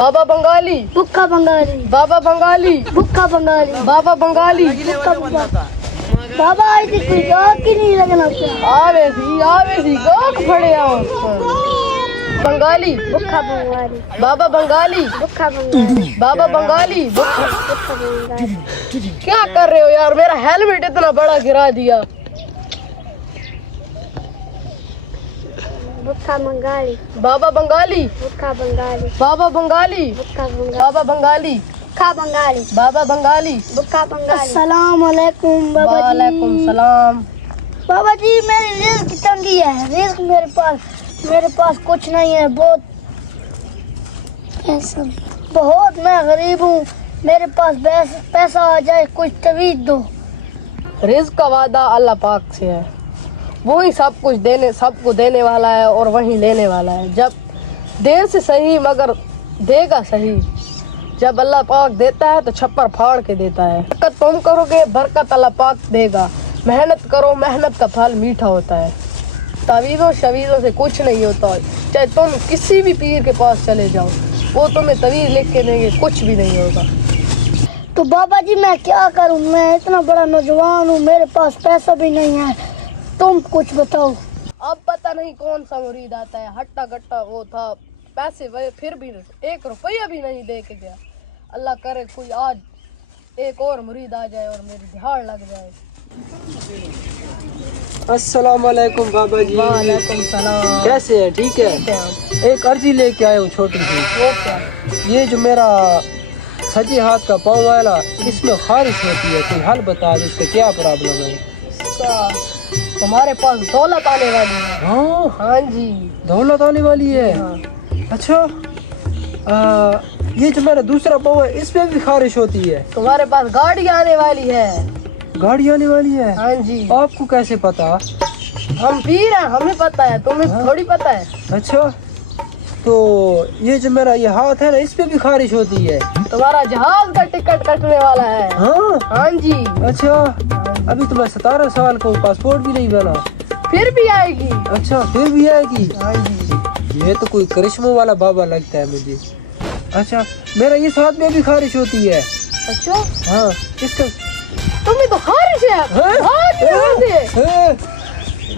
बाबा बंगाली, भुक्का बंगाली, बाबा बंगाली, भुक्का बंगाली, बाबा बंगाली। भुक्का बंगाली। बाबा आई थी कोई गाँव की नहीं लगना आवे सी गाँव खड़े आओ। बंगाली, भुक्का बंगाली, बाबा बंगाली, भुक्का बंगाली, बाबा बंगाली। भुक्का बंगाली। क्या कर रहे हो यार, मेरा हेलमेट इतना बड़ा गिरा दिया। भुक्का बंगाली, बाबा बंगाली, भुक्का बंगाली, बाबा बंगाली, भुक्का बंगाली, बाबा बंगाली, भुक्का बंगाली, बाबा बंगाली। भुक्का बंगाली। अस्सलाम वालेकुम बाबा जी। वालेकुम सलाम। बाबा जी मेरी रिस्क की तंगी है, रिस्क मेरे पास कुछ नहीं है, बहुत मैं गरीब हूँ, मेरे पास पैसा आ जाए, कुछ तवीज दो। रिज़्क़ का वादा अल्लाह पाक से है, वही सबको देने वाला है और वही लेने वाला है। जब देर से सही मगर देगा सही। जब अल्लाह पाक देता है तो छप्पर फाड़ के देता है। बरकत तुम करोगे, बरकत अल्लाह पाक देगा। मेहनत करो, मेहनत का फल मीठा होता है। तवीज़ों शवीज़ों से कुछ नहीं होता। चाहे तुम किसी भी पीर के पास चले जाओ, वो तुम्हें तवीज़ लिख के देंगे, कुछ भी नहीं होगा। तो बाबा जी मैं क्या करूँ, मैं इतना बड़ा नौजवान हूँ, मेरे पास पैसा भी नहीं है, तुम कुछ बताओ। अब पता नहीं कौन सा मुरीद आता है, हट्टा कट्टा वो था, पैसे फिर भी 1 रुपया भी नहीं दे के गया। अल्लाह करे कोई आज एक और मुरीद आ जाए और मेरी दिहाड़ लग जाए। अस्सलाम वालेकुम बाबा जी। वालेकुम सलाम। कैसे है? ठीक है। एक अर्जी लेके आया हूँ छोटी सी। वो क्या? ये जो मेरा सजे हाथ का पाँव वाला, इसमें खारिश होती है, कोई हल बता दो, इसका क्या प्रॉब्लम है? तुम्हारे पास दौलत आने वाली है। हाँ हाँ जी, दौलत आने वाली है। हाँ। अच्छा ये जो मेरा दूसरा पाँव है, इसमें भी खारिश होती है। तुम्हारे पास गाड़ी आने वाली है। गाड़ी आने वाली है? हाँ जी। आपको कैसे पता? हम पीर हैं, हमें पता है, तुम्हें थोड़ी पता है। अच्छा तो ये जो मेरा ये हाथ है ना, इस पे भी खारिश होती है। तुम्हारा जहाज का टिकट कटने वाला है। हाँ हाँ जी। अच्छा अभी तो मैं 17 साल का हूँ, पासपोर्ट भी नहीं बना। फिर भी आएगी। अच्छा फिर भी आएगी? हाँ जी। ये तो कोई करिश्मा वाला बाबा लगता है मुझे। अच्छा मेरा इस हाथ में भी खारिश होती है। अच्छा हाँ इसका तुम्हें तो खारिश है। हाँ? हाथ में हाथ है। हाँ?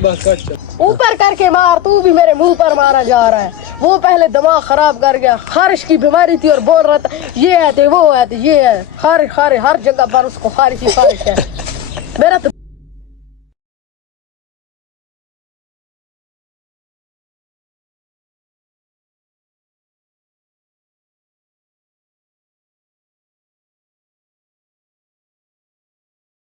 बस कट चल। ऊपर करके मार, तू भी मेरे मुंह पर मारा जा रहा है। वो पहले दिमाग खराब कर गया, खारिश की बीमारी थी और बोल रहा था ये है तो वो है तो ये है। हर जगह पर उसको खारिश ही खारिश है। मेरा तो